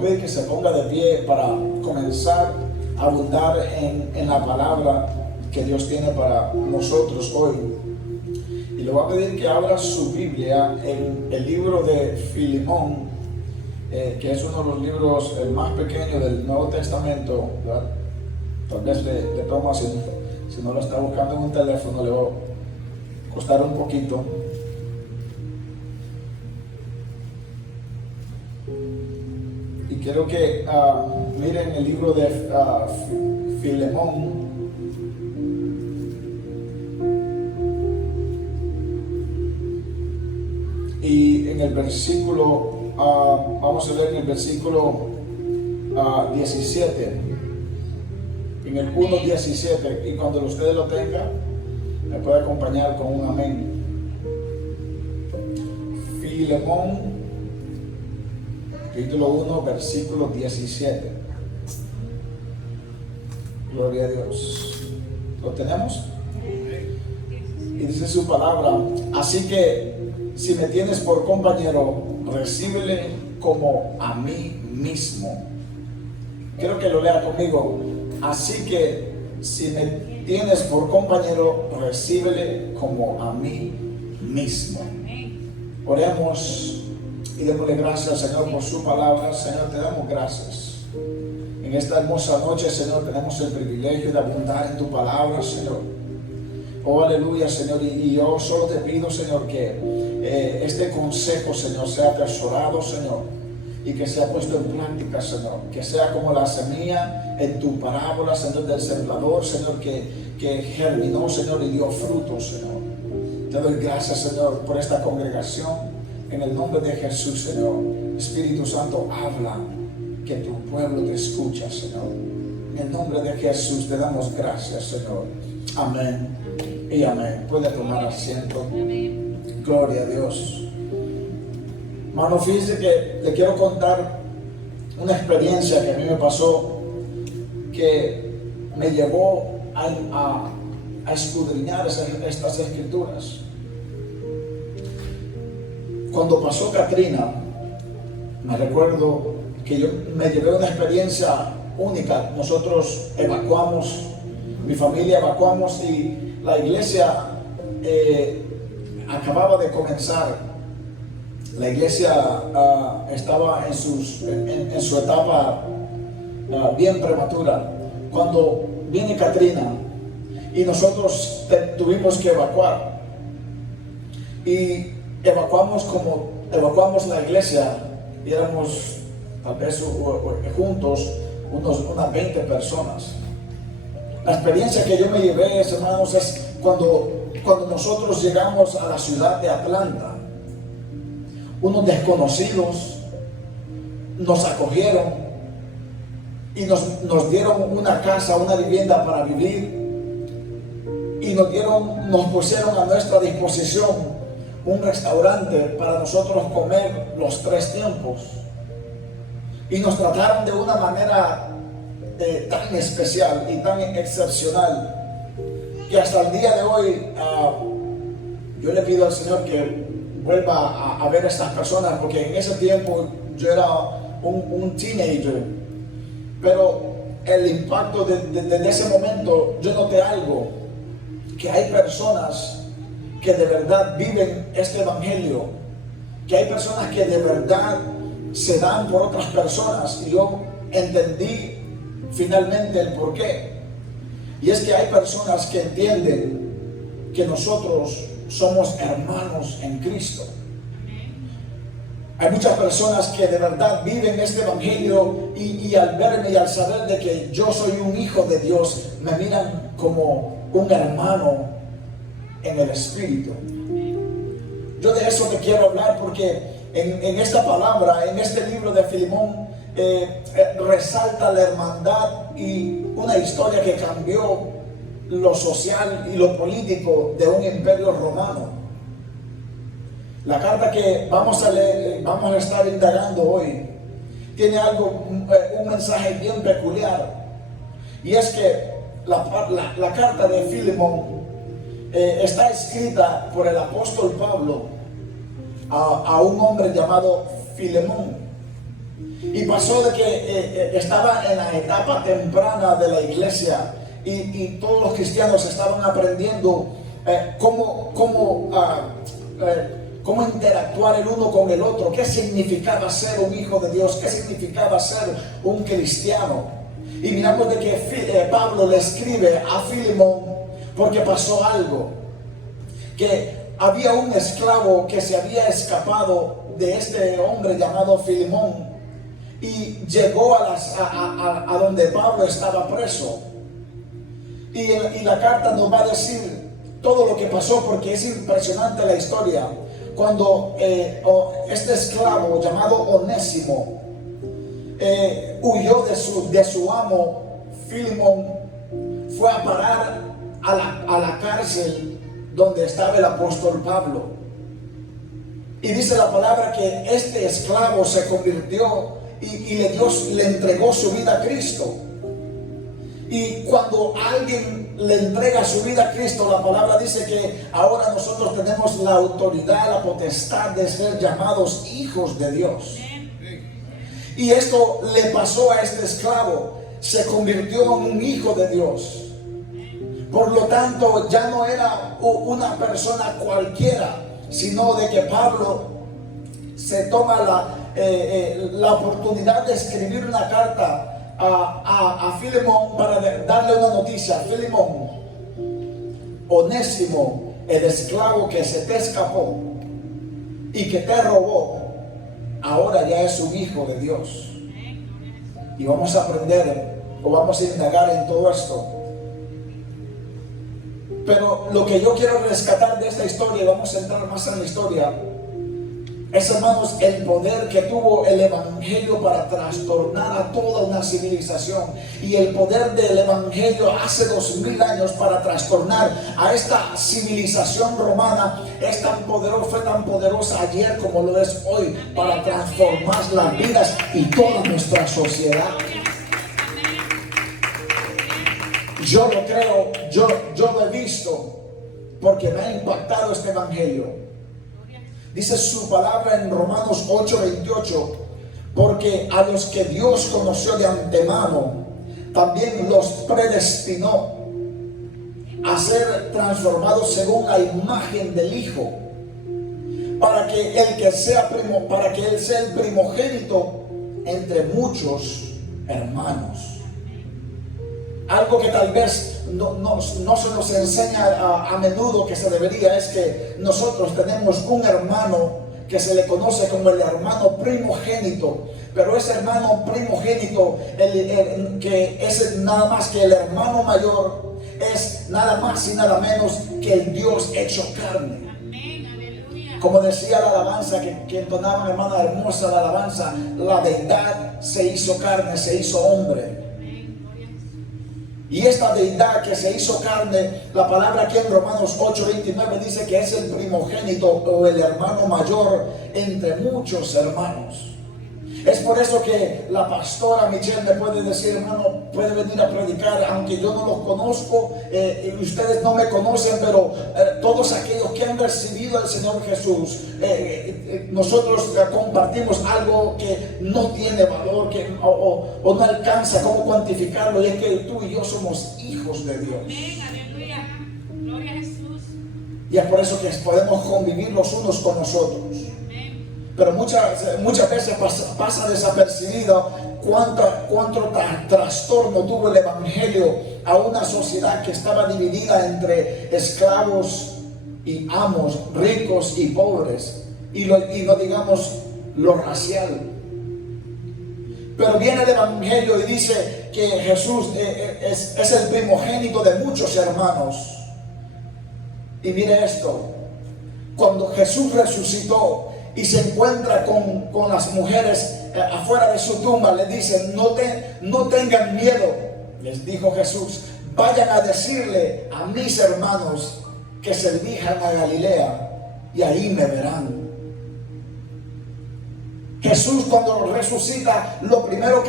a pedir que se ponga de pie para comenzar a abundar en la palabra que Dios tiene para nosotros hoy. Y le voy a pedir que abra su Biblia en el libro de Filemón, que es uno de los libros el más pequeño del Nuevo Testamento, ¿verdad? Tal vez le toma, si no lo está buscando en un teléfono, le va a costar un poquito. Y quiero que miren el libro de Filemón. Y en el versículo, vamos a leer en el versículo 17, en el 1:17, y cuando ustedes lo tengan, me puede acompañar con un amén. Filemón, capítulo 1, versículo 17. Gloria a Dios. ¿Lo tenemos? Y dice su palabra: así que si me tienes por compañero, recíbele como a mí mismo. Quiero que lo lea conmigo. Así que si me tienes por compañero, recíbele como a mí mismo. Oremos y démosle gracias, Señor, por su palabra. Señor, te damos gracias. En esta hermosa noche, Señor, tenemos el privilegio de abundar en tu palabra, Señor. Oh, aleluya, Señor. Y yo solo te pido, Señor, que este consejo, Señor, sea atesorado, Señor, y que sea puesto en práctica, Señor. Que sea como la semilla en tu parábola, Señor, del sembrador, Señor, que germinó, Señor, y dio frutos, Señor. Te doy gracias, Señor, por esta congregación. En el nombre de Jesús, Señor. Espíritu Santo, habla, que tu pueblo te escucha, Señor. En el nombre de Jesús te damos gracias, Señor. Amén y amén. Puede tomar asiento. Gloria a Dios. Hermano, fíjese que le quiero contar una experiencia que a mí me pasó, que me llevó a escudriñar estas escrituras. Cuando pasó Katrina, me recuerdo que yo me llevé una experiencia única. Nosotros evacuamos, mi familia evacuamos, y la iglesia acababa de comenzar. La iglesia estaba en su etapa bien prematura. Cuando viene Katrina y nosotros tuvimos que evacuar, y evacuamos la iglesia, y éramos tal vez juntos unas 20 personas. La experiencia que yo me llevé, hermanos, es cuando nosotros llegamos a la ciudad de Atlanta. Unos desconocidos nos acogieron y nos dieron una casa, una vivienda para vivir, y nos pusieron a nuestra disposición un restaurante para nosotros comer los 3 tiempos, y nos trataron de una manera tan especial y tan excepcional, que hasta el día de hoy yo le pido al Señor que vuelva a ver a estas personas, porque en ese tiempo yo era un teenager, pero el impacto desde ese momento yo noté algo, que hay personas que de verdad viven este evangelio, que hay personas que de verdad se dan por otras personas, y yo entendí finalmente el porqué. Y es que hay personas que entienden que nosotros somos hermanos en Cristo. Hay muchas personas que de verdad viven este evangelio, y al verme y al saber de que yo soy un hijo de Dios, me miran como un hermano en el Espíritu. Yo de eso te quiero hablar, porque en esta palabra, en este libro de Filemón, resalta la hermandad y una historia que cambió lo social y lo político de un imperio romano. La carta que vamos a leer, vamos a estar indagando hoy, tiene un mensaje bien peculiar, y es que la carta de Filemón está escrita por el apóstol Pablo a un hombre llamado Filemón. Y pasó de que estaba en la etapa temprana de la iglesia y todos los cristianos estaban aprendiendo cómo interactuar el uno con el otro, qué significaba ser un hijo de Dios, qué significaba ser un cristiano. Y miramos de que Pablo le escribe a Filemón porque pasó algo, que había un esclavo que se había escapado de este hombre llamado Filemón y llegó a donde Pablo estaba preso. Y la carta nos va a decir todo lo que pasó, porque es impresionante la historia. Cuando este esclavo llamado Onésimo huyó de su amo Filemón, fue a parar a la cárcel donde estaba el apóstol Pablo. Y dice la palabra que este esclavo se convirtió y le entregó su vida a Cristo. Y cuando alguien le entrega su vida a Cristo, la palabra dice que ahora nosotros tenemos la autoridad, la potestad de ser llamados hijos de Dios. Y esto le pasó a este esclavo, se convirtió en un hijo de Dios. Por lo tanto, ya no era una persona cualquiera, sino de que Pablo se toma la oportunidad de escribir una carta a Filemón para darle una noticia. Filemón, Onésimo, el esclavo que se te escapó y que te robó, ahora ya es un hijo de Dios. Y vamos a aprender o vamos a indagar en todo esto. Pero lo que yo quiero rescatar de esta historia, y vamos a entrar más en la historia, es, hermanos, el poder que tuvo el evangelio para trastornar a toda una civilización, y el poder del evangelio hace 2000 años para trastornar a esta civilización romana es tan poderoso, fue tan poderosa ayer como lo es hoy para transformar las vidas y toda nuestra sociedad. Yo lo creo, yo lo he visto porque me ha impactado este evangelio. Dice su palabra en Romanos 8:28, porque a los que Dios conoció de antemano, también los predestinó a ser transformados según la imagen del Hijo, para que él sea el primogénito entre muchos hermanos. Algo que tal vez no se nos enseña a menudo que se debería, es que nosotros tenemos un hermano que se le conoce como el hermano primogénito, pero ese hermano primogénito, que es nada más que el hermano mayor, es nada más y nada menos que el Dios hecho carne. Como decía la alabanza que entonaba mi hermana hermosa, la alabanza, la deidad se hizo carne, se hizo hombre. Y esta deidad que se hizo carne, la palabra aquí en Romanos 8:29 dice que es el primogénito o el hermano mayor entre muchos hermanos. Es por eso que la pastora Michelle me puede decir, hermano, puede venir a predicar, aunque yo no los conozco, y ustedes no me conocen, pero todos aquellos que han recibido al Señor Jesús, nosotros compartimos algo que no tiene valor, o no alcanza cómo cuantificarlo, y es que tú y yo somos hijos de Dios. Amén, aleluya, gloria a Jesús. Y es por eso que podemos convivir los unos con nosotros. Pero muchas veces pasa desapercibido cuánto trastorno tuvo el evangelio a una sociedad que estaba dividida entre esclavos y amos, ricos y pobres, y no digamos lo racial. Pero viene el evangelio y dice que Jesús es el primogénito de muchos hermanos. Y mire esto, cuando Jesús resucitó y se encuentra con las mujeres afuera de su tumba, le dicen, no tengan miedo, les dijo Jesús, vayan a decirle a mis hermanos que se dirijan a Galilea y ahí me verán. Jesús, cuando resucita, lo primero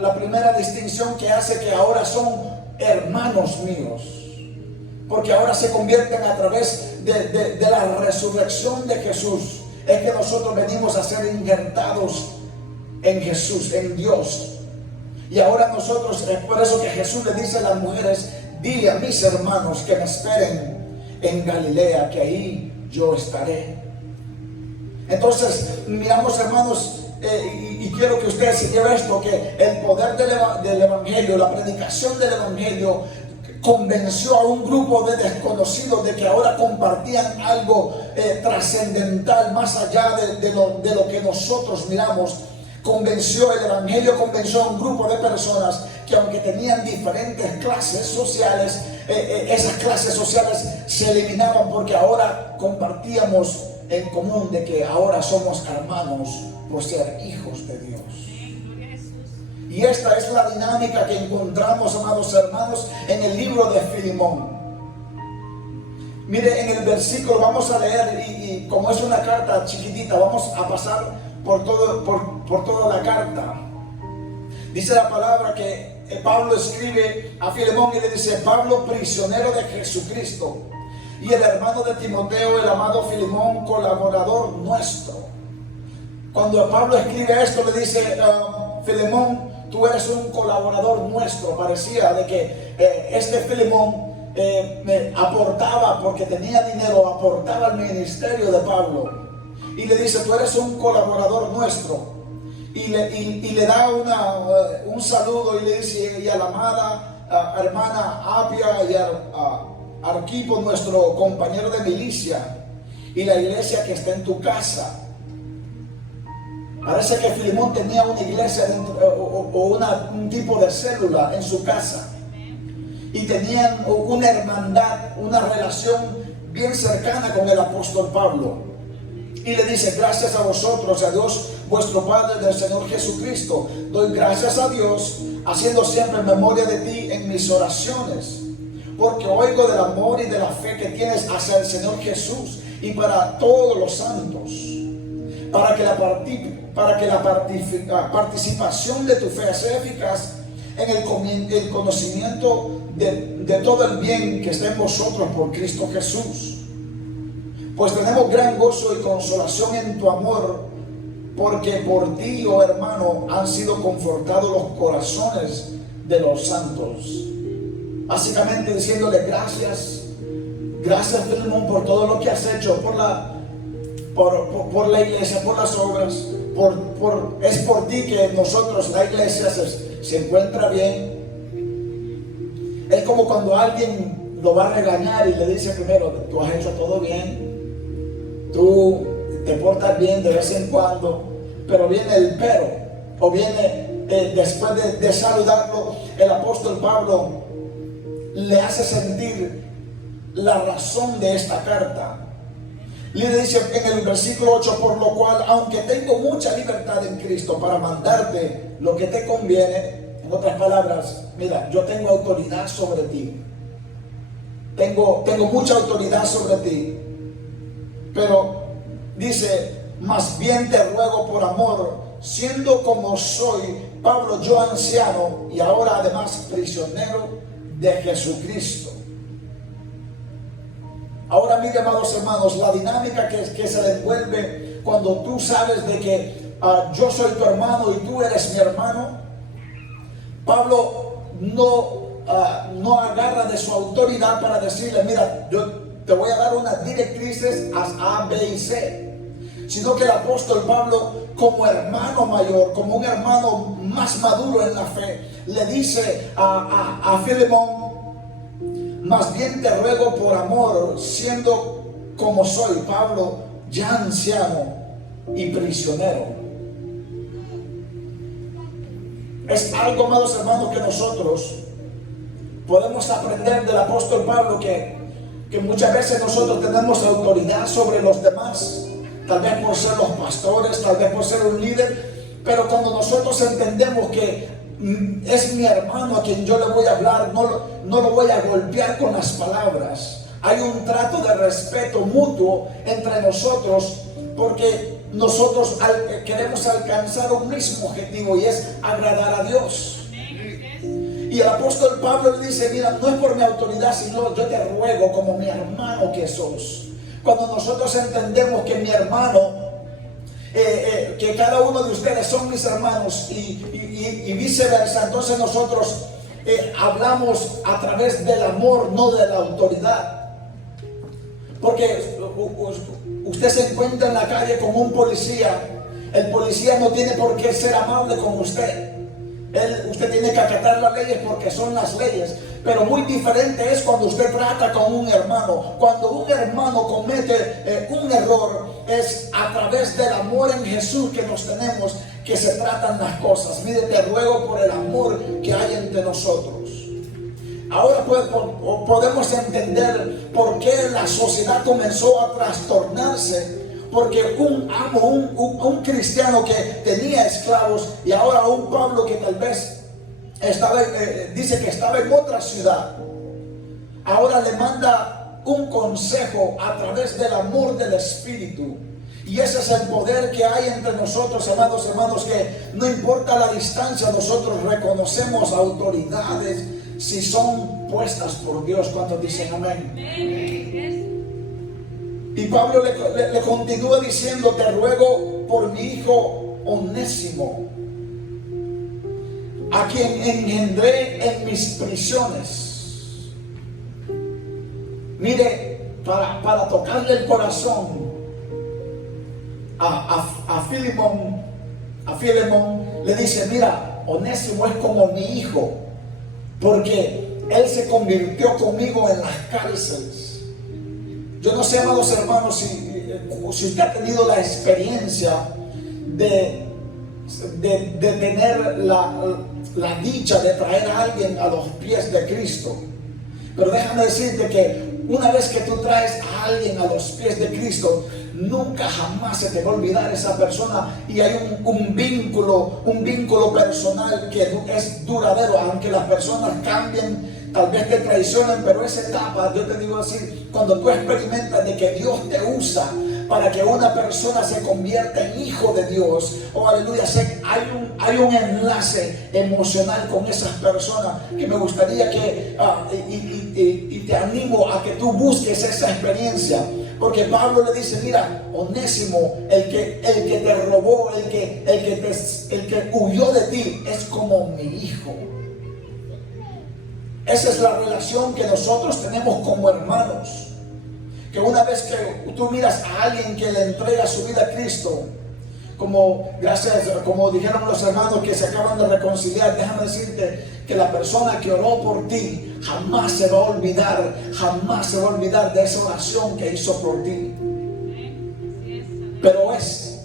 la primera distinción que hace, que ahora son hermanos míos, porque ahora se convierten a través de la resurrección de Jesús. Es que nosotros venimos a ser injertados en Jesús, en Dios. Y ahora nosotros, es por eso que Jesús le dice a las mujeres: dile a mis hermanos que me esperen en Galilea, que ahí yo estaré. Entonces, miramos, hermanos, y quiero que ustedes se lleven esto, que el poder del Evangelio, la predicación del Evangelio, convenció a un grupo de desconocidos de que ahora compartían algo trascendental, más allá de lo que nosotros miramos. El Evangelio convenció a un grupo de personas que, aunque tenían diferentes clases sociales, esas clases sociales se eliminaban, porque ahora compartíamos en común de que ahora somos hermanos por ser hijos de Dios. Y esta es la dinámica que encontramos, amados hermanos, en el libro de Filemón. Mire, en el versículo vamos a leer, y como es una carta chiquitita, vamos a pasar por toda la carta. Dice la palabra que Pablo escribe a Filemón y le dice: Pablo, prisionero de Jesucristo, y el hermano de Timoteo, el amado Filemón, colaborador nuestro. Cuando Pablo escribe esto, le dice: Filemón, tú eres un colaborador nuestro. Parecía de que este Filemón aportaba, porque tenía dinero, aportaba al ministerio de Pablo. Y le dice: tú eres un colaborador nuestro. Y le da un saludo, y le dice: y a la amada hermana Apia, y a Arquipo, nuestro compañero de milicia, y la iglesia que está en tu casa. Parece que Filemón tenía una iglesia un tipo de célula en su casa, y tenían una hermandad, una relación bien cercana con el apóstol Pablo. Y le dice: gracias a vosotros, a Dios vuestro Padre, del Señor Jesucristo, doy gracias a Dios, haciendo siempre memoria de ti en mis oraciones, porque oigo del amor y de la fe que tienes hacia el Señor Jesús y para todos los santos, para que la participación de tu fe sea eficaz en el conocimiento de todo el bien que está en vosotros por Cristo Jesús. Pues tenemos gran gozo y consolación en tu amor, porque por ti, oh hermano, han sido confortados los corazones de los santos. Básicamente diciéndole: gracias Filemón, por todo lo que has hecho, por la iglesia, por las obras, es por ti que nosotros, la iglesia, se encuentra bien. Es como cuando alguien lo va a regañar y le dice primero: tú has hecho todo bien, tú te portas bien de vez en cuando, pero viene el pero, o viene después de saludarlo, el apóstol Pablo le hace sentir la razón de esta carta. Le dice en el versículo 8: por lo cual, aunque tengo mucha libertad en Cristo para mandarte lo que te conviene. En otras palabras, mira, yo tengo autoridad sobre ti. Tengo mucha autoridad sobre ti. Pero dice: más bien te ruego por amor, siendo como soy, Pablo, yo anciano, y ahora además prisionero de Jesucristo. Ahora mire, amados hermanos, la dinámica que se envuelve cuando tú sabes de que yo soy tu hermano y tú eres mi hermano. Pablo no agarra de su autoridad para decirle: mira, yo te voy a dar unas directrices A, B y C, sino que el apóstol Pablo, como hermano mayor, como un hermano más maduro en la fe, le dice a Filemón: más bien te ruego por amor, siendo como soy, Pablo, ya anciano y prisionero. Es algo, amados hermanos, que nosotros podemos aprender del apóstol Pablo, que muchas veces nosotros tenemos autoridad sobre los demás, tal vez por ser los pastores, tal vez por ser un líder, pero cuando nosotros entendemos que es mi hermano a quien yo le voy a hablar, no lo voy a golpear con las palabras. Hay un trato de respeto mutuo entre nosotros, porque nosotros queremos alcanzar un mismo objetivo, y es agradar a Dios. Y el apóstol Pablo le dice: mira, no es por mi autoridad, sino yo te ruego como mi hermano que sos. Cuando nosotros entendemos que mi hermano que cada uno de ustedes son mis hermanos y viceversa, entonces nosotros hablamos a través del amor, no de la autoridad. Porque usted se encuentra en la calle con un policía, el policía no tiene por qué ser amable con usted. Usted tiene que acatar las leyes porque son las leyes. Pero muy diferente es cuando usted trata con un hermano. Cuando un hermano comete un error, es a través del amor en Jesús que nos tenemos que se tratan las cosas. Mire, te ruego por el amor que hay entre nosotros. Ahora podemos entender por qué la sociedad comenzó a trastornarse. Porque un amo, un cristiano que tenía esclavos, y ahora un Pablo que tal vez dice que estaba en otra ciudad, ahora le manda un consejo a través del amor del Espíritu. Y ese es el poder que hay entre nosotros, amados hermanos, que no importa la distancia, nosotros reconocemos autoridades si son puestas por Dios. ¿Cuántos dicen amén? Y Pablo le continúa diciendo: te ruego por mi hijo Onésimo, a quien engendré en mis prisiones. Mire, para tocarle el corazón a Filemón, le dice: mira, Onésimo es como mi hijo, porque él se convirtió conmigo en las cárceles. Yo no sé, amados hermanos, si usted ha tenido la experiencia de tener la dicha de traer a alguien a los pies de Cristo. Pero déjame decirte que una vez que tú traes a alguien a los pies de Cristo, nunca jamás se te va a olvidar esa persona, y hay un vínculo personal que es duradero, aunque las personas cambien. Tal vez te traicionen, pero esa etapa, yo te digo así, cuando tú experimentas de que Dios te usa para que una persona se convierta en hijo de Dios, oh aleluya, hay un enlace emocional con esas personas que me gustaría que, y te animo a que tú busques esa experiencia. Porque Pablo le dice: mira, Onésimo, el que te robó, el que huyó de ti, es como mi hijo. Esa es la relación que nosotros tenemos como hermanos. Que una vez que tú miras a alguien que le entrega su vida a Cristo, como dijeron los hermanos que se acaban de reconciliar, déjame decirte que la persona que oró por ti jamás se va a olvidar de esa oración que hizo por ti. Pero es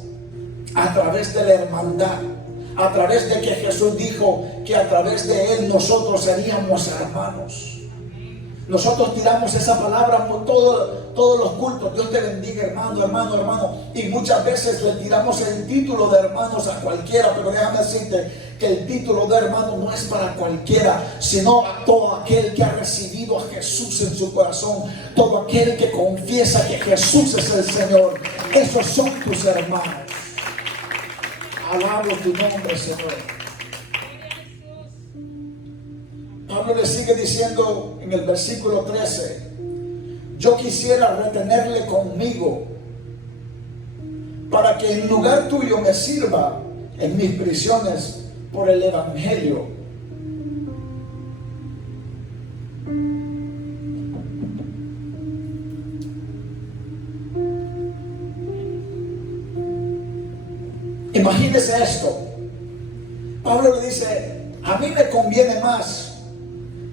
a través de la hermandad, a través de que Jesús dijo que a través de Él nosotros seríamos hermanos. Nosotros tiramos esa palabra por todos los cultos: Dios te bendiga, hermano, hermano, hermano. Y muchas veces le tiramos el título de hermanos a cualquiera. Pero déjame decirte que el título de hermano no es para cualquiera, sino a todo aquel que ha recibido a Jesús en su corazón, todo aquel que confiesa que Jesús es el Señor. Esos son tus hermanos. Alabo tu nombre, Señor. Pablo le sigue diciendo en el versículo 13: yo quisiera retenerle conmigo para que en lugar tuyo me sirva en mis prisiones por el evangelio. Imagínese esto. Pablo le dice: a mí me conviene más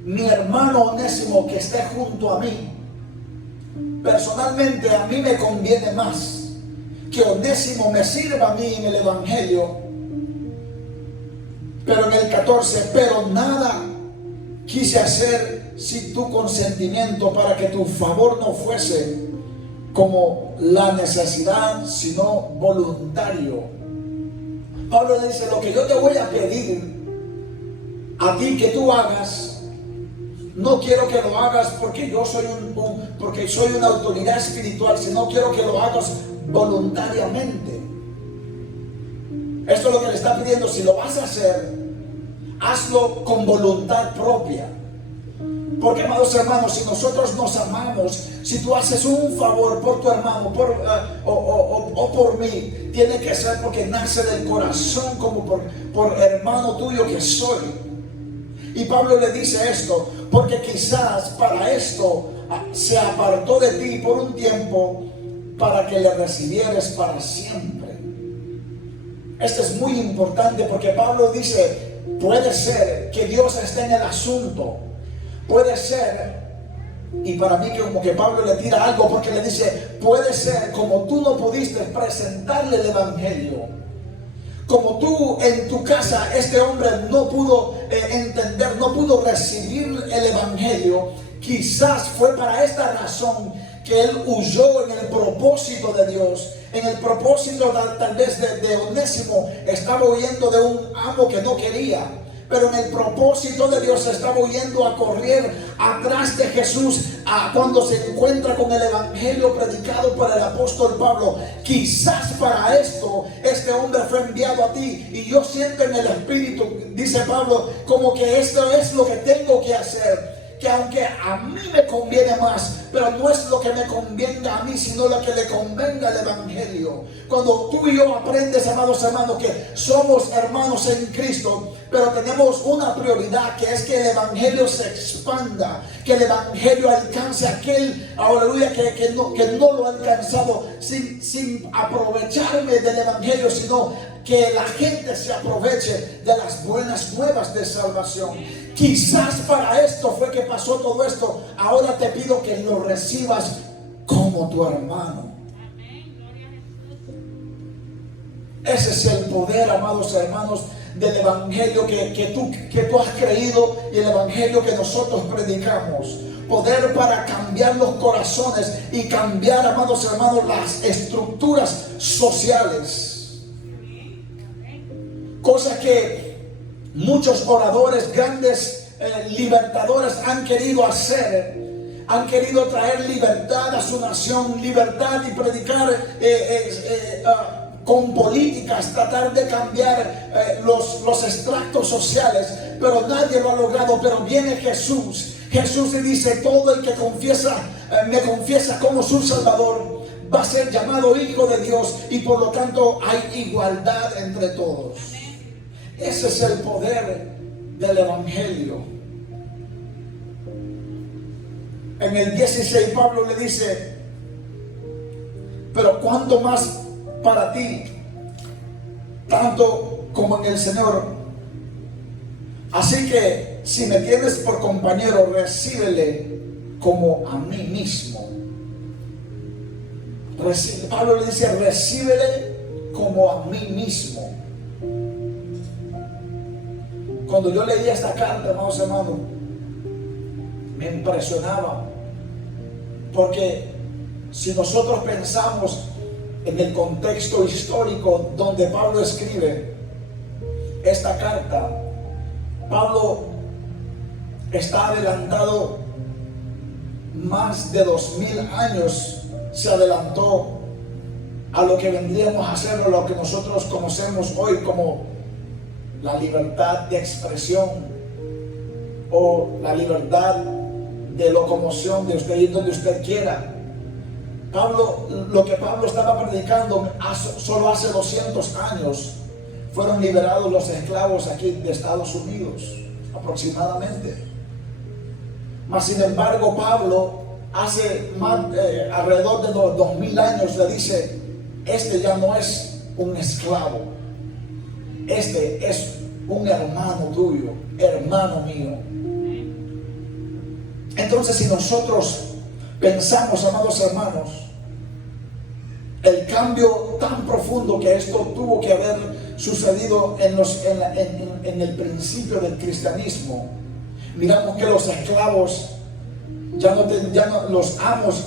mi hermano Onésimo que esté junto a mí. Personalmente, a mí me conviene más que Onésimo me sirva a mí en el evangelio. Pero en el 14: pero nada quise hacer sin tu consentimiento, para que tu favor no fuese como la necesidad, sino voluntario. Pablo le dice: lo que yo te voy a pedir a ti que tú hagas, no quiero que lo hagas porque yo soy porque soy una autoridad espiritual, sino quiero que lo hagas voluntariamente. Esto es lo que le está pidiendo. Si lo vas a hacer, hazlo con voluntad propia. Porque, amados hermanos, si nosotros nos amamos, si tú haces un favor por tu hermano o por mí, tiene que ser porque nace del corazón, como por hermano tuyo que soy. Y Pablo le dice esto, porque quizás para esto se apartó de ti por un tiempo, para que le recibieres para siempre. Esto es muy importante, porque Pablo dice, puede ser que Dios esté en el asunto. Puede ser, y para mí como que Pablo le tira algo, porque le dice, puede ser como tú no pudiste presentarle el evangelio, como tú en tu casa este hombre no pudo entender, no pudo recibir el evangelio, quizás fue para esta razón que él huyó en el propósito de Dios, en el propósito tal vez de Onésimo. Estaba huyendo de un amo que no quería, pero en el propósito de Dios estaba huyendo a correr atrás de Jesús cuando se encuentra con el evangelio predicado por el apóstol Pablo. Quizás para esto este hombre fue enviado a ti, y yo siento en el espíritu, dice Pablo, como que esto es lo que tengo que hacer. Que aunque a mí me conviene más, pero no es lo que me convenga a mí, sino lo que le convenga al evangelio. Cuando tú y yo aprendes, amados hermanos, que somos hermanos en Cristo, pero tenemos una prioridad, que es que el evangelio se expanda, que el evangelio alcance a aquel, aleluya, que no lo ha alcanzado, sin aprovecharme del evangelio, sino que la gente se aproveche de las buenas nuevas de salvación. Quizás para esto fue que pasó todo esto. Ahora te pido que lo recibas como tu hermano. Ese es el poder, amados hermanos, del evangelio que tú has creído, y el evangelio que nosotros predicamos. Poder para cambiar los corazones y cambiar, amados hermanos, las estructuras sociales. Cosa que muchos oradores, grandes libertadores han querido hacer. Han querido traer libertad a su nación, libertad, y predicar con políticas, tratar de cambiar los extractos sociales, pero nadie lo ha logrado. Pero viene Jesús y dice, todo el que me confiesa como su Salvador, va a ser llamado hijo de Dios, y por lo tanto hay igualdad entre todos. Ese es el poder del evangelio. En el 16 Pablo le dice, pero cuánto más para ti, tanto como en el Señor. Así que si me tienes por compañero, recíbele como a mí mismo. Pablo le dice, recíbele como a mí mismo. Cuando yo leía esta carta, amados hermanos, me impresionaba, porque si nosotros pensamos en el contexto histórico donde Pablo escribe esta carta, Pablo está adelantado más de 2000 años, se adelantó a lo que vendríamos a hacer, o lo que nosotros conocemos hoy como la libertad de expresión, o la libertad de locomoción, de usted ir donde usted quiera. Lo que Pablo estaba predicando solo hace 200 años, fueron liberados los esclavos aquí de Estados Unidos, aproximadamente. Mas sin embargo, Pablo hace alrededor de 2000 años le dice, este ya no es un esclavo, este es un hermano tuyo, hermano mío. Entonces, si nosotros pensamos, amados hermanos, el cambio tan profundo que esto tuvo que haber sucedido en el principio del cristianismo, miramos que los esclavos los amos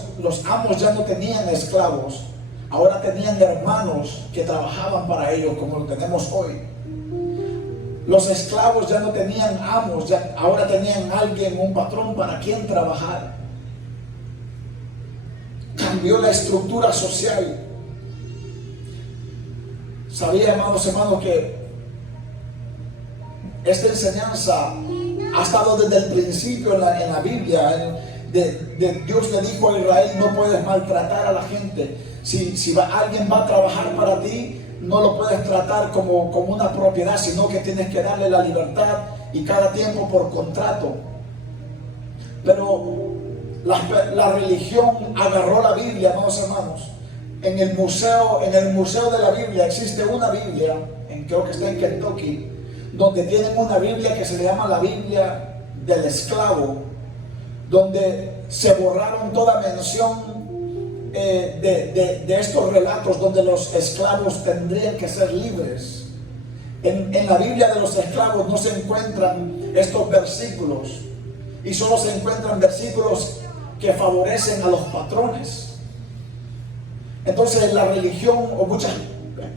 ya no tenían esclavos, ahora tenían hermanos que trabajaban para ellos, como lo tenemos hoy. Los esclavos ya no tenían amos, ahora tenían alguien, un patrón para quien trabajar. Cambió la estructura social. Sabía, amados hermanos, que esta enseñanza ha estado desde el principio en la Biblia. Dios le dijo a Israel: no puedes maltratar a la gente. Si alguien va a trabajar para ti, no lo puedes tratar como una propiedad, sino que tienes que darle la libertad y cada tiempo por contrato. Pero la religión agarró la Biblia, amados hermanos. En el museo de la Biblia existe una Biblia, creo que está en Kentucky, donde tienen una Biblia que se le llama la Biblia del esclavo, donde se borraron toda mención de estos relatos donde los esclavos tendrían que ser libres. En la Biblia de los esclavos no se encuentran estos versículos, y solo se encuentran versículos que favorecen a los patrones. Entonces la religión o muchas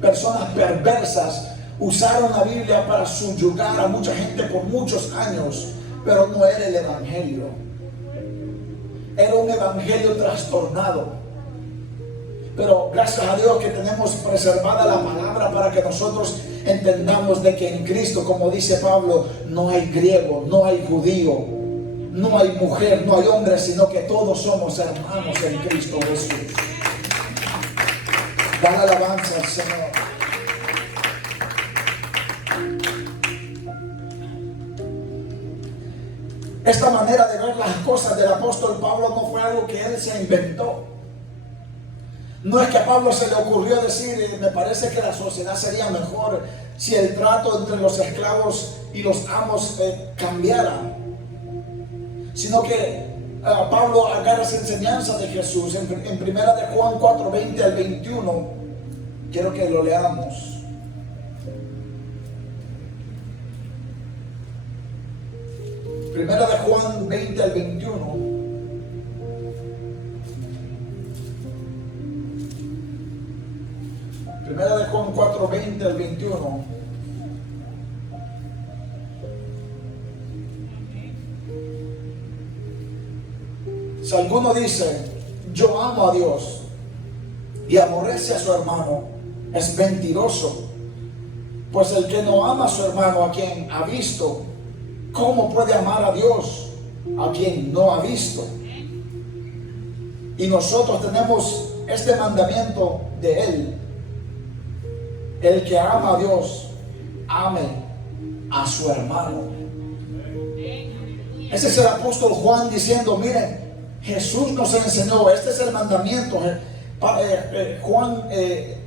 personas perversas usaron la Biblia para subyugar a mucha gente por muchos años, pero no era el evangelio. Era un evangelio trastornado. Pero gracias a Dios que tenemos preservada la palabra para que nosotros entendamos de que en Cristo, como dice Pablo, no hay griego, no hay judío, no hay mujer, no hay hombre, sino que todos somos hermanos en Cristo Jesús. Dale alabanza al Señor. Esta manera de ver las cosas del apóstol Pablo no fue algo que él se inventó. No es que a Pablo se le ocurrió decir: me parece que la sociedad sería mejor si el trato entre los esclavos y los amos cambiara. Sino que Pablo agarra esa enseñanza de Jesús en 1 de Juan 4, 20 al 21. Quiero que lo leamos. Primera de Juan 20 al 21. Primera de Juan 4, 20 al 21. Si alguno dice: yo amo a Dios, y aborrece a su hermano, es mentiroso. Pues el que no ama a su hermano, a quien ha visto, ¿cómo puede amar a Dios a quien no ha visto? Y nosotros tenemos este mandamiento de Él: el que ama a Dios, ame a su hermano. Ese es el apóstol Juan diciendo: miren, Jesús nos enseñó, este es el mandamiento.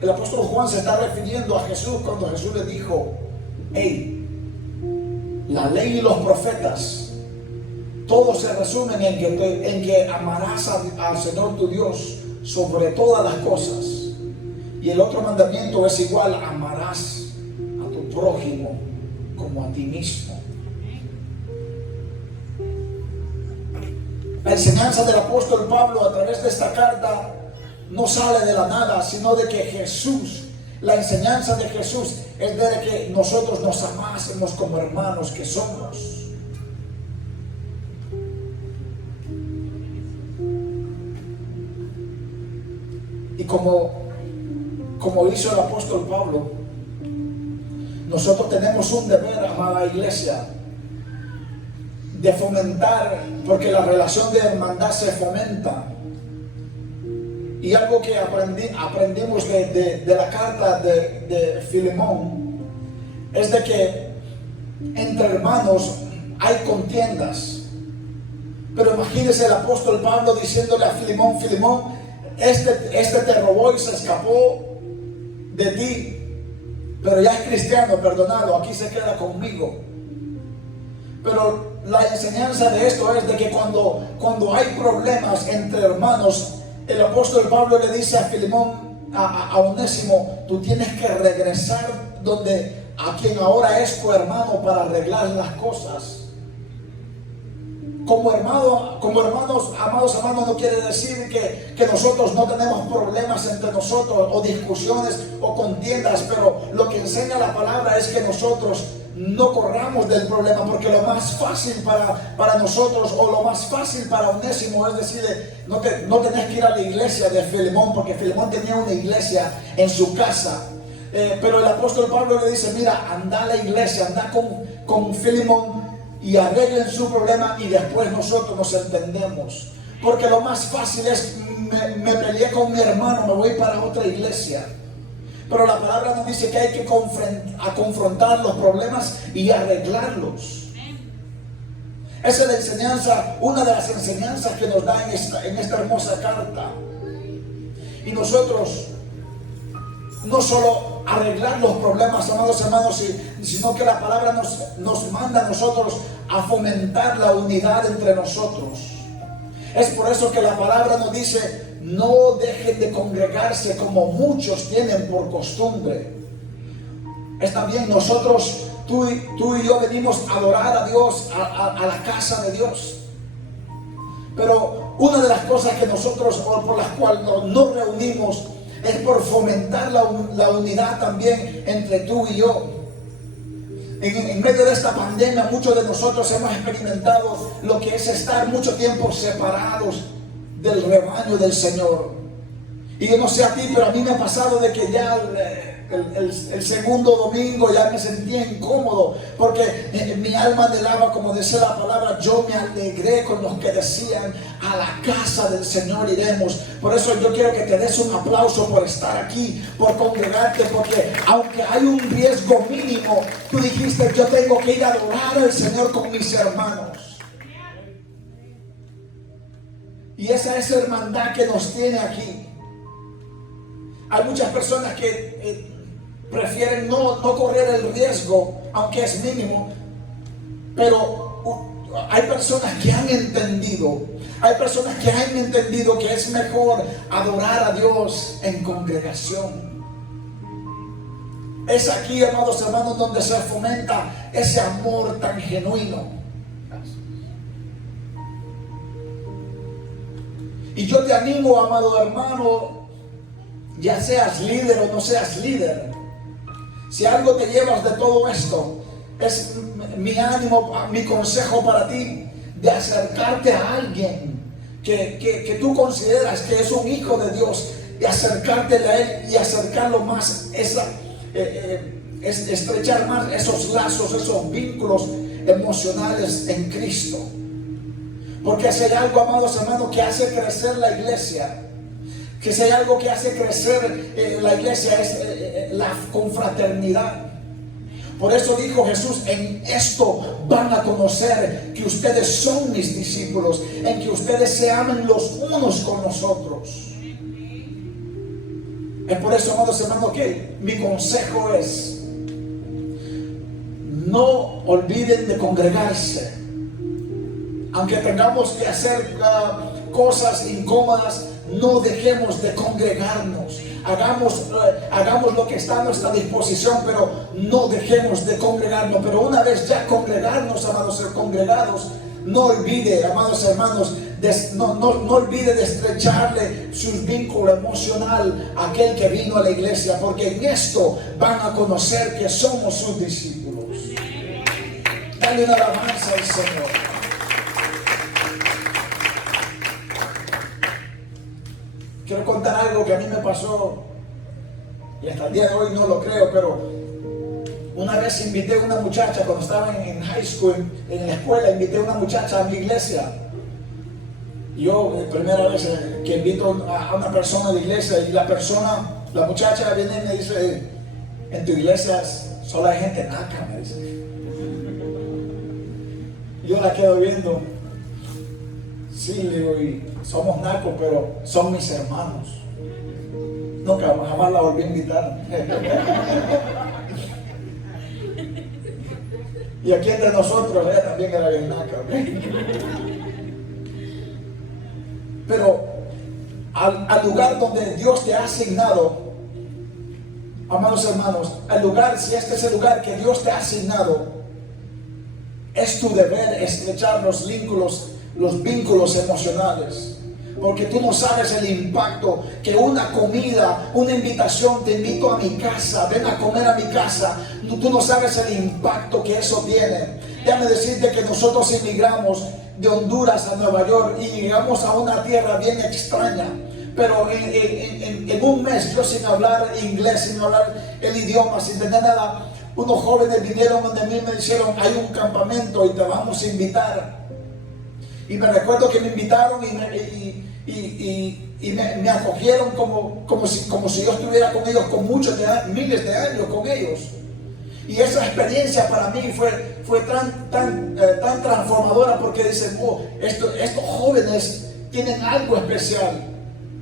El apóstol Juan se está refiriendo a Jesús cuando Jesús le dijo: hey, la ley y los profetas, todos se resumen en que amarás al Señor tu Dios sobre todas las cosas. Y el otro mandamiento es igual: amarás a tu prójimo como a ti mismo. La enseñanza del apóstol Pablo a través de esta carta no sale de la nada, sino de que Jesús, la enseñanza de Jesús es de que nosotros nos amásemos como hermanos que somos. Y como hizo el apóstol Pablo, nosotros tenemos un deber, amada iglesia, de fomentar, porque la relación de hermandad se fomenta. Y algo que aprendimos de la carta de Filemón es de que entre hermanos hay contiendas. Pero imagínese el apóstol Pablo diciéndole a Filemón: Filemón, este te robó y se escapó de ti, pero ya es cristiano, perdonado, aquí se queda conmigo. Pero la enseñanza de esto es de que cuando hay problemas entre hermanos, el apóstol Pablo le dice a Filemón, a Onésimo: tú tienes que regresar a quien ahora es tu hermano para arreglar las cosas. Como hermanos, amados hermanos, no quiere decir que nosotros no tenemos problemas entre nosotros, o discusiones o contiendas, pero lo que enseña la palabra es que nosotros no corramos del problema, porque lo más fácil para nosotros, o lo más fácil para Onésimo, es decir, no tenés que ir a la iglesia de Filemón, porque Filemón tenía una iglesia en su casa. Pero el apóstol Pablo le dice: mira, anda a la iglesia, anda con Filemón, y arreglen su problema y después nosotros nos entendemos. Porque lo más fácil es, me peleé con mi hermano, me voy para otra iglesia. Pero la palabra nos dice que hay que confrontar los problemas y arreglarlos. Esa es la enseñanza, una de las enseñanzas que nos da en esta hermosa carta. Y nosotros no solo arreglar los problemas, amados hermanos, sino que la palabra nos manda a nosotros a fomentar la unidad entre nosotros. Es por eso que la palabra nos dice: no dejen de congregarse como muchos tienen por costumbre. Está bien, nosotros, tú y yo venimos a adorar a Dios, a la casa de Dios. Pero una de las cosas que nosotros, por las cuales nos reunimos, es por fomentar la unidad también entre tú y yo. En medio de esta pandemia, muchos de nosotros hemos experimentado lo que es estar mucho tiempo separados del rebaño del Señor. Y yo no sé a ti, pero a mí me ha pasado de que ya el segundo domingo ya me sentía incómodo, porque mi alma anhelaba, como decía la palabra, yo me alegré con los que decían: a la casa del Señor iremos. Por eso yo quiero que te des un aplauso por estar aquí, por congregarte, porque aunque hay un riesgo mínimo, tú dijiste: yo tengo que ir a adorar al Señor con mis hermanos. Y esa es hermandad que nos tiene aquí. Hay muchas personas que prefieren no correr el riesgo, aunque es mínimo, pero hay personas que han entendido que es mejor adorar a Dios en congregación. Es aquí, amados hermanos, donde se fomenta ese amor tan genuino. Y yo te animo, amado hermano, ya seas líder o no seas líder, si algo te llevas de todo esto, es mi ánimo, mi consejo para ti, de acercarte a alguien que tú consideras que es un hijo de Dios, y acercarte a Él y acercarlo más, estrechar más esos lazos, esos vínculos emocionales en Cristo. Porque si hay algo, amados hermanos, que hace crecer la iglesia, que si hay algo que hace crecer la iglesia, es la confraternidad. Por eso dijo Jesús: en esto van a conocer que ustedes son mis discípulos, en que ustedes se amen los unos con los otros. Es por eso, amados hermanos, que mi consejo es: no olviden de congregarse. Aunque tengamos que hacer cosas incómodas, no dejemos de congregarnos. Hagamos lo que está a nuestra disposición, pero no dejemos de congregarnos. Pero una vez ya congregarnos, amados, congregados, no olvide, amados hermanos, no olvide de estrecharle su vínculo emocional a aquel que vino a la iglesia, porque en esto van a conocer que somos sus discípulos. Dale una alabanza al Señor. Quiero contar algo que a mí me pasó, y hasta el día de hoy no lo creo, pero una vez invité a una muchacha, cuando estaba en high school, en la escuela, invité a una muchacha a mi iglesia. Yo, primera vez que invito a una persona a la iglesia, y la muchacha viene y me dice: en tu iglesia solo hay gente naca, me dice. Yo la quedo viendo. Sí, le digo, y somos nacos, pero son mis hermanos. Nunca, jamás la volví a invitar. Y aquí entre nosotros, ella también era bien naca, Pero al lugar donde Dios te ha asignado, amados hermanos, al lugar, si este es el lugar que Dios te ha asignado, es tu deber estrechar los vínculos emocionales. Porque tú no sabes el impacto que una comida, una invitación: te invito a mi casa, ven a comer a mi casa. Tú no sabes el impacto que eso tiene. Déjame decirte que nosotros emigramos de Honduras a Nueva York y llegamos a una tierra bien extraña. Pero en un mes, yo sin hablar inglés, sin hablar el idioma, sin tener nada, unos jóvenes vinieron donde mí y me dijeron, hay un campamento y te vamos a invitar. Y me recuerdo que me invitaron y me acogieron como si yo estuviera con ellos con miles de años con ellos. Y esa experiencia para mí fue tan transformadora, porque dicen, estos jóvenes tienen algo especial.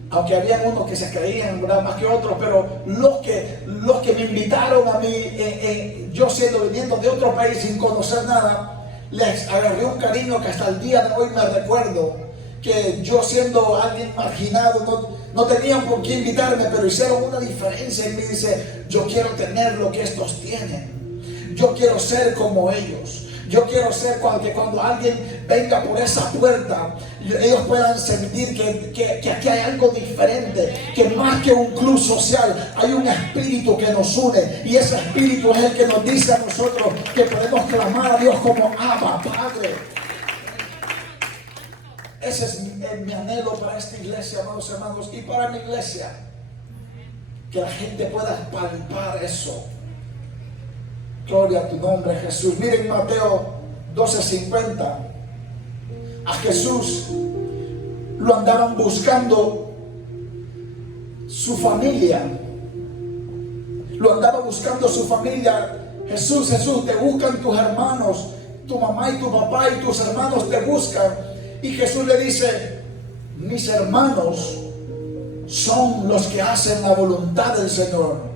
Aunque había unos que se creían, ¿verdad?, más que otros, pero los que me invitaron a mí, yo viniendo de otro país sin conocer nada, les agarré un cariño que hasta el día de hoy me recuerdo. Que yo, siendo alguien marginado, no tenían por qué invitarme, pero hicieron una diferencia en mí. Dice, yo quiero tener lo que estos tienen, yo quiero ser como ellos. Yo quiero ser que cuando alguien venga por esa puerta, ellos puedan sentir que aquí hay algo diferente, que más que un club social, hay un espíritu que nos une, y ese espíritu es el que nos dice a nosotros que podemos clamar a Dios como Abba, Padre. Ese es mi anhelo para esta iglesia, amados hermanos, y para mi iglesia, que la gente pueda palpar eso. Gloria a tu nombre, Jesús. Miren Mateo 12:50. A Jesús lo andaban buscando su familia. Lo andaba buscando su familia. Jesús, te buscan tus hermanos. Tu mamá y tu papá y tus hermanos te buscan. Y Jesús le dice, mis hermanos son los que hacen la voluntad del Señor.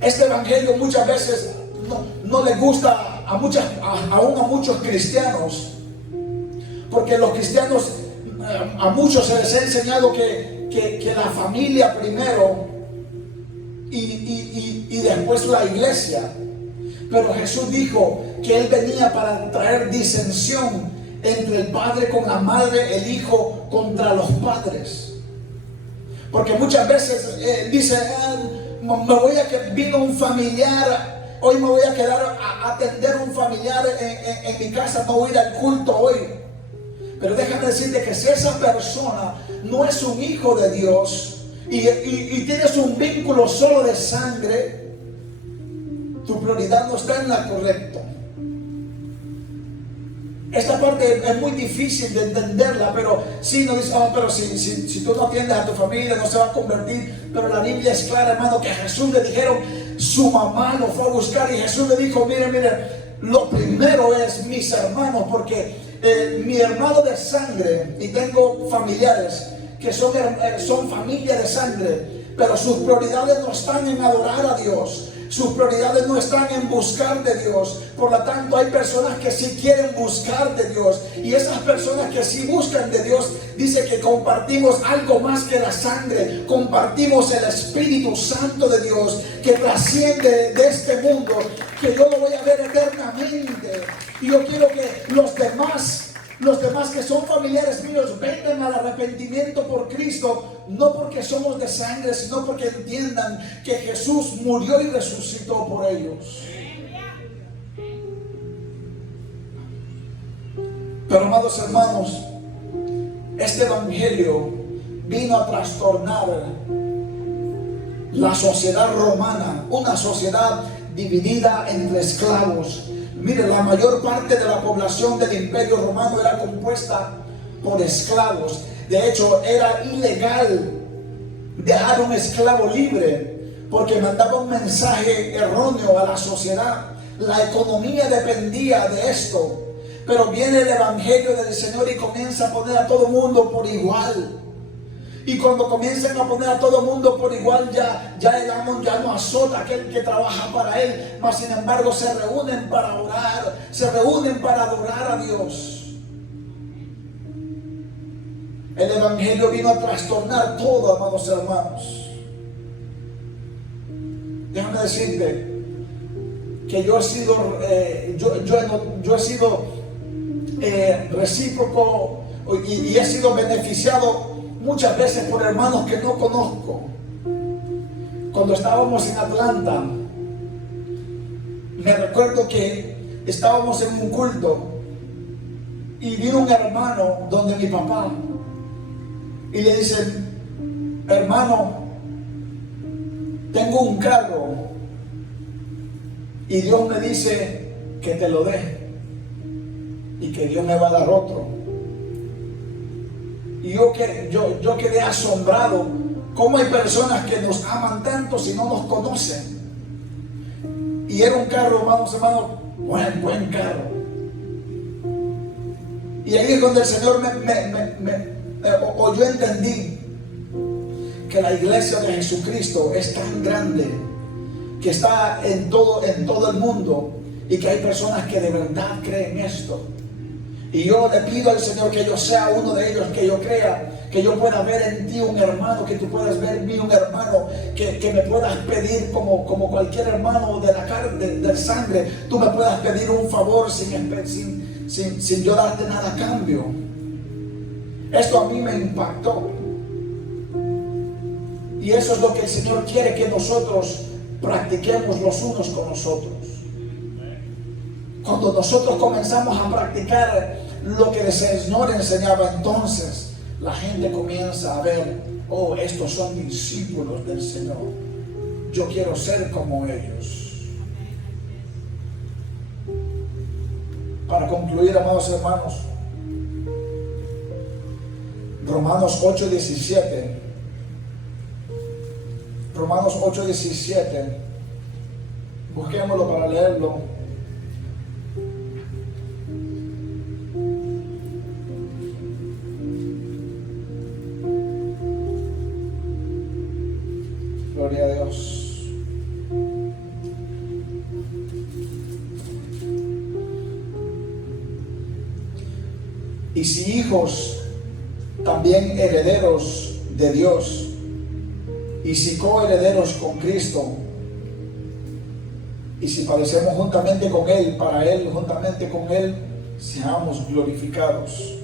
Este evangelio muchas veces no le gusta aún a muchos cristianos, porque los cristianos, a muchos se les ha enseñado que la familia primero y después la iglesia. Pero Jesús dijo que Él venía para traer disensión entre el padre con la madre, el hijo contra los padres. Porque muchas veces dicen, vino un familiar, hoy me voy a quedar a atender un familiar en mi casa, no voy a ir al culto hoy. Pero déjame decirte que si esa persona no es un hijo de Dios y tienes un vínculo solo de sangre, tu prioridad no está en la correcta. Esta parte es muy difícil de entenderla, pero sí nos dice, pero si tú no atiendes a tu familia, no se va a convertir. Pero la Biblia es clara, hermano, que a Jesús le dijeron, su mamá lo fue a buscar, y Jesús le dijo, miren, lo primero es mis hermanos, porque mi hermano de sangre, y tengo familiares que son familia de sangre, pero sus prioridades no están en adorar a Dios. Sus prioridades no están en buscar de Dios. Por lo tanto, hay personas que sí quieren buscar de Dios. Y esas personas que sí buscan de Dios, dice que compartimos algo más que la sangre. Compartimos el Espíritu Santo de Dios, que trasciende de este mundo, que yo lo voy a ver eternamente. Y yo quiero que los demás que son familiares míos vengan al arrepentimiento por Cristo, no porque somos de sangre, sino porque entiendan que Jesús murió y resucitó por ellos. Pero, amados hermanos, este evangelio vino a trastornar la sociedad romana, una sociedad dividida entre esclavos. Mire, la mayor parte de la población del Imperio Romano era compuesta por esclavos. De hecho, era ilegal dejar un esclavo libre, porque mandaba un mensaje erróneo a la sociedad. La economía dependía de esto. Pero viene el Evangelio del Señor y comienza a poner a todo el mundo por igual. Y cuando comienzan a poner a todo el mundo por igual, ya el amo ya no azota a aquel que trabaja para él, mas sin embargo se reúnen para orar, se reúnen para adorar a Dios. El Evangelio vino a trastornar todo, amados hermanos. Déjame decirte que yo he sido recíproco y he sido beneficiado muchas veces por hermanos que no conozco. Cuando estábamos en Atlanta, me recuerdo que estábamos en un culto y vino un hermano donde mi papá y le dicen, hermano, tengo un carro y Dios me dice que te lo dé y que Dios me va a dar otro. Y yo quedé asombrado. ¿Cómo hay personas que nos aman tanto si no nos conocen? Y era un carro, hermanos, buen carro. Y ahí es donde el Señor o yo entendí que la iglesia de Jesucristo es tan grande, que está en todo el mundo, y que hay personas que de verdad creen esto. Y yo le pido al Señor que yo sea uno de ellos, que yo crea, que yo pueda ver en ti un hermano, que tú puedas ver en mí un hermano, que me puedas pedir como cualquier hermano de la carne, de sangre, tú me puedas pedir un favor sin yo darte nada a cambio. Esto a mí me impactó. Y eso es lo que el Señor quiere que nosotros practiquemos los unos con los otros. Cuando nosotros comenzamos a practicar lo que el Señor enseñaba, entonces la gente comienza a ver, oh, estos son discípulos del Señor. Yo quiero ser como ellos. Para concluir, amados hermanos, Romanos 8:17. Romanos 8:17. Busquémoslo para leerlo. Gloria a Dios. Y si hijos, también herederos de Dios, y si coherederos con Cristo, y si padecemos juntamente con Él, para Él, juntamente con Él, seamos glorificados.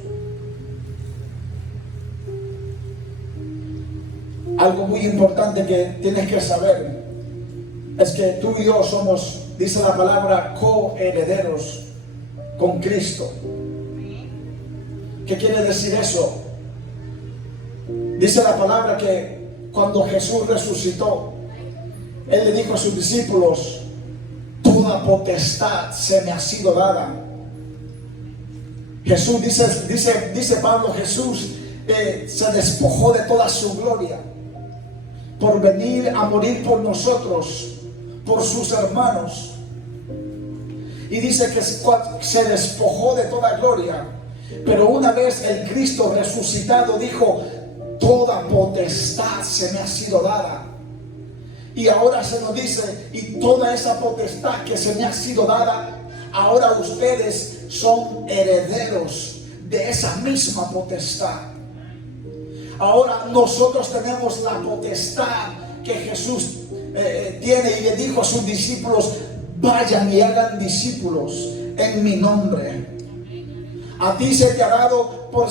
Algo muy importante que tienes que saber es que tú y yo somos, dice la palabra, coherederos con Cristo. ¿Qué quiere decir eso? Dice la palabra que cuando Jesús resucitó, Él le dijo a sus discípulos, toda potestad se me ha sido dada. Jesús, dice Pablo, Jesús se despojó de toda su gloria por venir a morir por nosotros, por sus hermanos. Y dice que se despojó de toda gloria. Pero una vez el Cristo resucitado dijo, toda potestad se me ha sido dada. Y ahora se nos dice, y toda esa potestad que se me ha sido dada, ahora ustedes son herederos de esa misma potestad. Ahora nosotros tenemos la potestad que Jesús tiene, y le dijo a sus discípulos, vayan y hagan discípulos en mi nombre. A ti se te ha dado por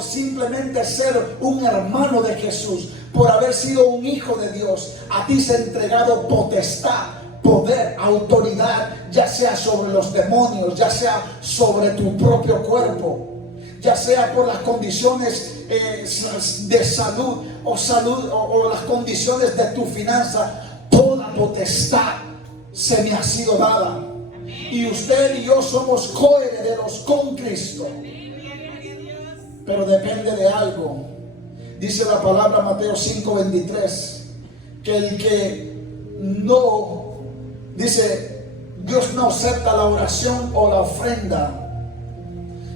simplemente ser un hermano de Jesús, por haber sido un hijo de Dios. A ti se ha entregado potestad, poder, autoridad, ya sea sobre los demonios, ya sea sobre tu propio cuerpo, ya sea por las condiciones de salud o las condiciones de tu finanza. Toda potestad se me ha sido dada. Y usted y yo somos coherederos con Cristo. Pero depende de algo. Dice la palabra Mateo 5:23, que el que no, dice, Dios no acepta la oración o la ofrenda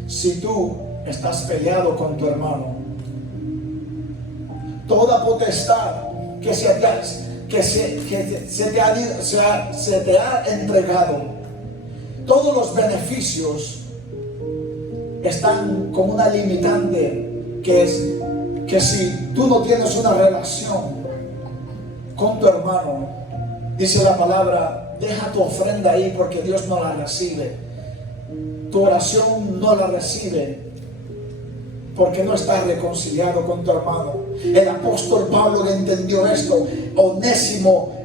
si tú estás peleado con tu hermano. Toda potestad que se te ha entregado, todos los beneficios están con una limitante, que es que si tú no tienes una relación con tu hermano, dice la palabra, deja tu ofrenda ahí porque Dios no la recibe. Tu oración no la recibe porque no estás reconciliado con tu hermano. El apóstol Pablo le entendió esto. Onésimo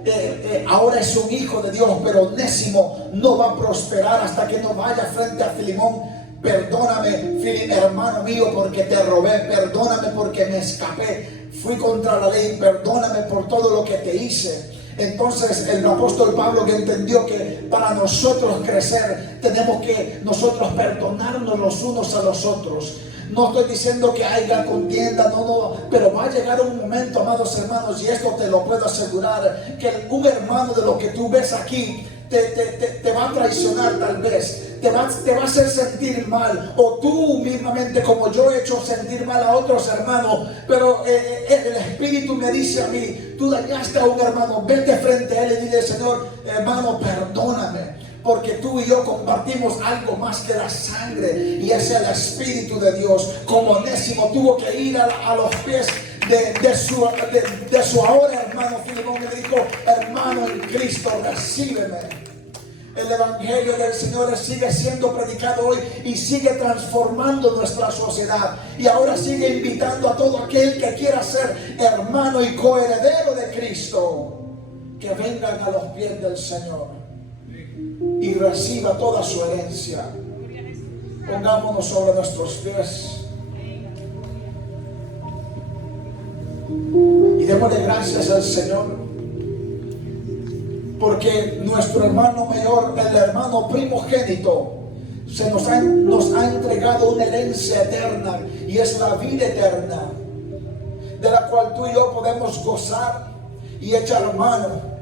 ahora es un hijo de Dios, pero Onésimo no va a prosperar hasta que no vaya frente a Filemón Perdóname, hermano mío, porque te robé. Perdóname porque me escapé. Fui contra la ley. Perdóname por todo lo que te hice. Entonces el apóstol Pablo, que entendió que para nosotros crecer tenemos que nosotros perdonarnos los unos a los otros. No estoy diciendo que haya contienda, no, pero va a llegar un momento, amados hermanos, y esto te lo puedo asegurar, que un hermano de lo que tú ves aquí te va a traicionar tal vez, te va a hacer sentir mal, o tú mismamente, como yo he hecho sentir mal a otros hermanos, pero el Espíritu me dice a mí, tú dañaste a un hermano, vete frente a él y dile: Señor, hermano, perdóname, porque tú y yo compartimos algo más que la sangre, y es el Espíritu de Dios. Como Onésimo tuvo que ir a los pies de su ahora hermano Filemón, y le dijo: hermano en Cristo, recíbeme. El Evangelio del Señor sigue siendo predicado hoy y sigue transformando nuestra sociedad, y ahora sigue invitando a todo aquel que quiera ser hermano y coheredero de Cristo, que vengan a los pies del Señor y reciba toda su herencia. Pongámonos sobre nuestros pies y démosle gracias al Señor, porque nuestro hermano mayor, el hermano primogénito, nos ha entregado una herencia eterna, y es la vida eterna, de la cual tú y yo podemos gozar y echar mano.